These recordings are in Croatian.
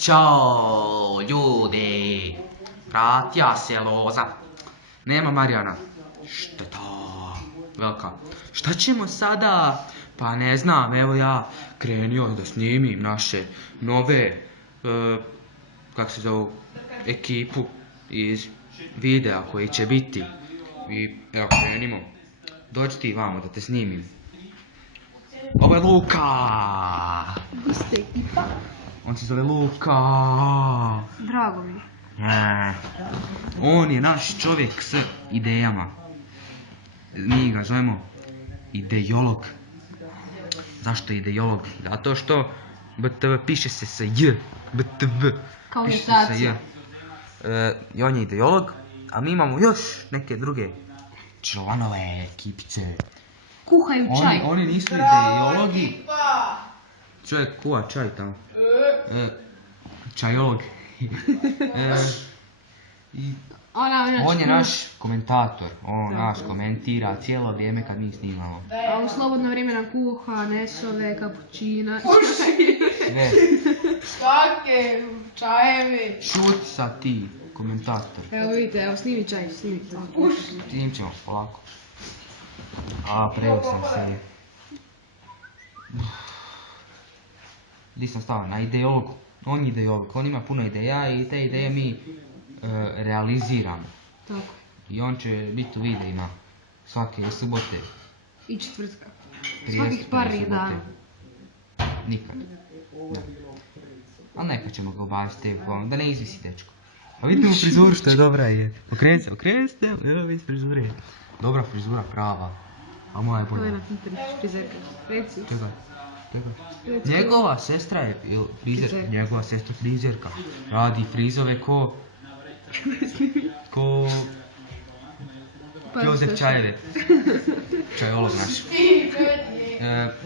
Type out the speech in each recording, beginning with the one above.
Ćao, ljudi! Vratija se Loza. Nema Marijana. Šteta. Velika. Šta ćemo sada? Pa ne znam, evo ja krenio da snimim naše nove, kako se zovu, ekipu iz videa koji će biti. I evo krenimo. Dođi ti vamo da te snimim. Ovo je Luka! On se zove Luka. Drago mi. On je naš čovjek s idejama. Mi ga zovemo ideolog. Zašto ideolog? Zato što BTV piše se sa J. BTV. Kao piše se sa mutacija. J. I on je ideolog, a mi imamo još neke druge članove ekipice. Kuhaju čaj. Oni nisu ideologi. Čovjek kuha čaj tamo. Čajolog. On je naš komentator. On naš komentira cijelo vrijeme kad mi snimamo. A u slobodno vrijeme nam kuha, nesove, kapućina. Sve. Svake, čajevi. Šuti sad ti, komentator. Evo vidite, evo snimi čaj, snimi. Snimit ćemo, polako. Prevuk sam se. Gdje sam stao? Na ideologu. On je ideolog, on ima puno ideja i te ideje mi realiziramo. Tako. I on će biti u videima svake subote. I četvrtka. 30 Svakih par subote. dana. Nikad. Ne. Ali neka ćemo ga obaviti, da ne izvisi dečko. A vidite mu frizuru što je dobra je. Okreni se, evo vidi frizure. Dobra frizura, prava. A moja je To je bolja. na Pinterestu frizerka. Reci. Čekaj. Reci. Njegova sestra je frizerka. Frizerka. Njegova sestra frizerka. Radi frizove ko Pa, Jozef to Čajeve. Čajolog naš.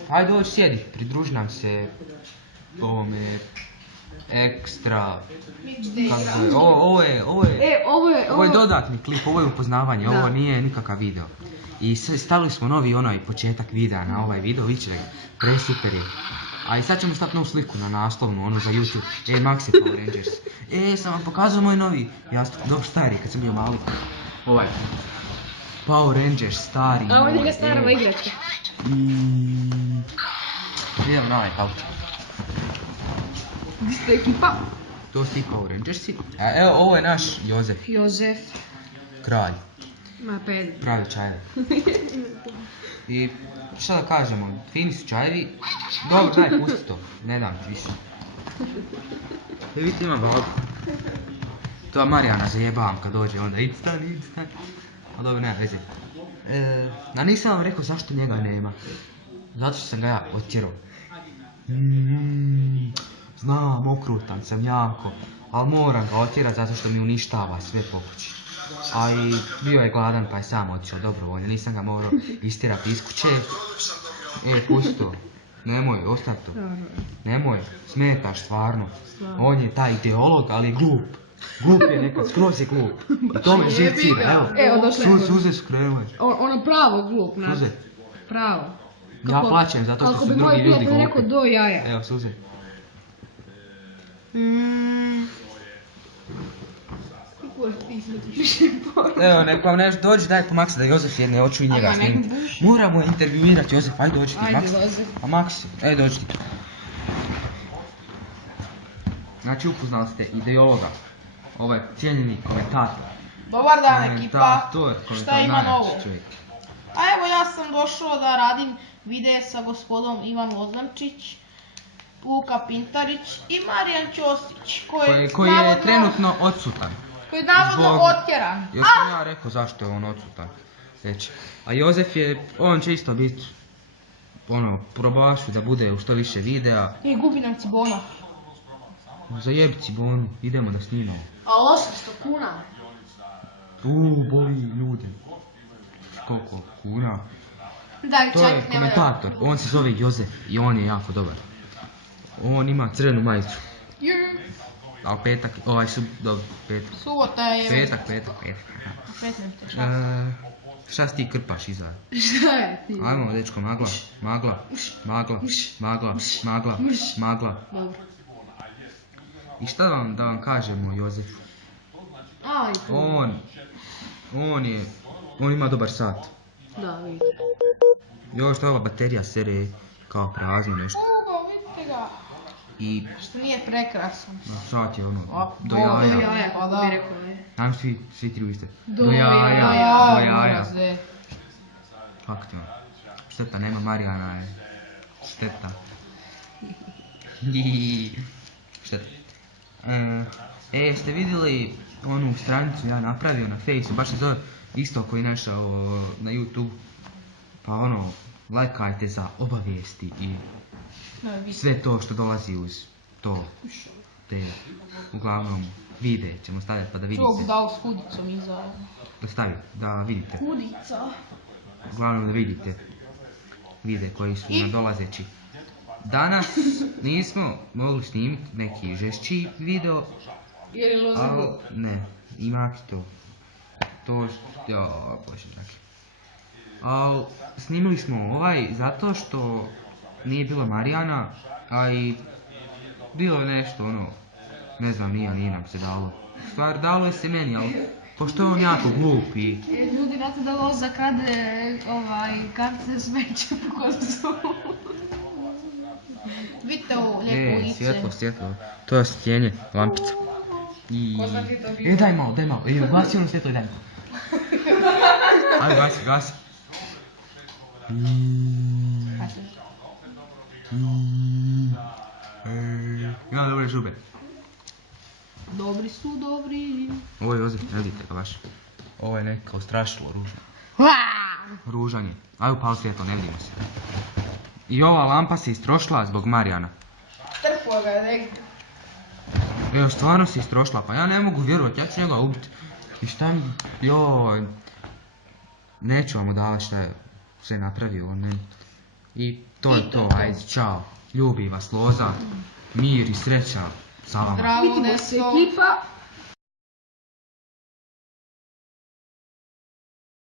Hajde dođi sjedi, pridruži nam se ovome ekstra. Ovo je Ovo je dodatni klip, ovo je upoznavanje, Da. ovo nije nikakav video. I stavili smo novi onaj početak videa na ovaj video, vi ćete ga, presuper je. A i sad ćemo staviti novu sliku na naslovnu, onu za YouTube. Max je Power Rangers. Sam vam pokazao moj novi, dobro stari, kad sam bio mali. Ovaj. Power Rangers, stari. A ovdje moj, ga starava igračka. Idemo na ovaj kauč. Gdje ste ekipa? To su ti Power Rangersi. A evo, ovo je naš Jozef, Jozef. kralj. Ma ped. Pravi čajevi. I šta da kažemo, fini su čajevi. Dobro, daj, pusti to, ne dam ti više. Vidite, imam balbu. To je Marijana zajebavam kad dođe, onda idi stan. A dobro, nema veze. A nisam vam rekao zašto njega nema. Zato što sam ga ja otjerao. Znam, okrutan sam jako, ali moram ga otjerat zato što mi uništava sve po kući. A i bio je gladan pa je sam otišao dobrovoljno, nisam ga morao istjerati iz kuće. Pusti to. Nemoj, ostavi to. Nemoj, smetaš stvarno. On je taj ideolog, ali je glup. Glup je nekad, skroz je glup. I to me živcira, Evo, došlo je. Suze su krenule. Ono pravo glup, Suze. znači. Pravo. Ja plaćem zato što su drugi ljudi Kako bi moj prijatelj rekao glupi. do jaja. Evo, suze. Evo, nek vam nešto dođi, daj po Maksa da Jozef jedne, hoću i njega Ama, nek snimiti. buši. Moramo intervjuirati Jozef, ajde dođi ti Ajde, Maks. Jozef. A Maks, dođi ti. Znači upoznali ste ideologa, ovaj cijenjeni komentator. Dobar dan ekipa. Šta ima novo? Čovjek. A evo ja sam došao da radim videe sa gospodom Ivan Lozančić, Luka Pintarić i Marijan Ćosić Koji je trenutno odsutan. koji je navodno Zbog- otjeran. Još sam ja rekao zašto je on odsutan. Već. A Jozef je, on će isto biti, probašu da bude u što više videa. I gubi nam cibona. Zajebi cibonu, idemo da snimamo. A 800 kuna. Boli ljude. Koliko kuna? Da, To je komentator, on se zove Jozef i on je jako dobar. On ima crvenu majicu. A petak, petak. Subota je... Petak. 15. Šta si ti krpaš iza? Šta je ti? Ajmo, dečko, magla. Dobro. I šta da vam kažemo o Jozefu? Aj, On ima dobar sat. da, vidite. Još što je ova baterija sere kao prazno nešto. Ugo, vidite ga. I Što nije prekrasan. sat je ono, do do jaja. jaja, Pa kako da. bi rekao je. Znam svi tri iste. Do Do jaja. jaja. mraze. Kako ti ono? Šteta, nema Marijana je. Šteta. Šteta. Jeste vidjeli onu stranicu ja napravio na Faceu, baš se zove isto koji je našao na YouTube. Pa ono, lajkajte za obavijesti i sve to što dolazi uz to. Te, uglavnom, vide ćemo staviti pa da vidite. Čuo budalu s hudicom iza. Da stavi, da vidite. Kudica. Uglavnom da vidite vide koji su nadolazeći. Danas nismo mogli snimiti neki žešći video, Je li loza ali glup? ne, ima to. To, bože dragi. Ali snimili smo ovaj zato što nije bilo Marijana, a i bilo je nešto ono, ne znam, nije nam se dalo. U stvari dalo je se meni, ali pošto je on jako glup i Ljudi, znate da loza krade karte smeća po konzumu. Vidite ovo lijepo lice. svjetlo, to je osvjetljenje, lampica. Ko zna ti to bio? Daj malo, ugasi ono svjetlo i daj malo. Ajde, gasi. Ima dobre žube. Dobri su, dobri. Ovo je Jozef, ne vidite ga baš. Ovo je nekako strašilo ružno. Ružan je. Ajde upali svjetlo, ne vidimo se. I ova lampa se istrošila zbog Marijana. Trpo ga negdje. Evo, stvarno se istrošila, pa ja ne mogu vjerovati, ja ću njega ubiti. I šta mi, joj, neću vam odavati šta je sve napravio, ne. I to je to, ajde, čao. Ljubi vas Loza, mir i sreća, sa vama. Bravo, Vidimo se Nesko. ekipa.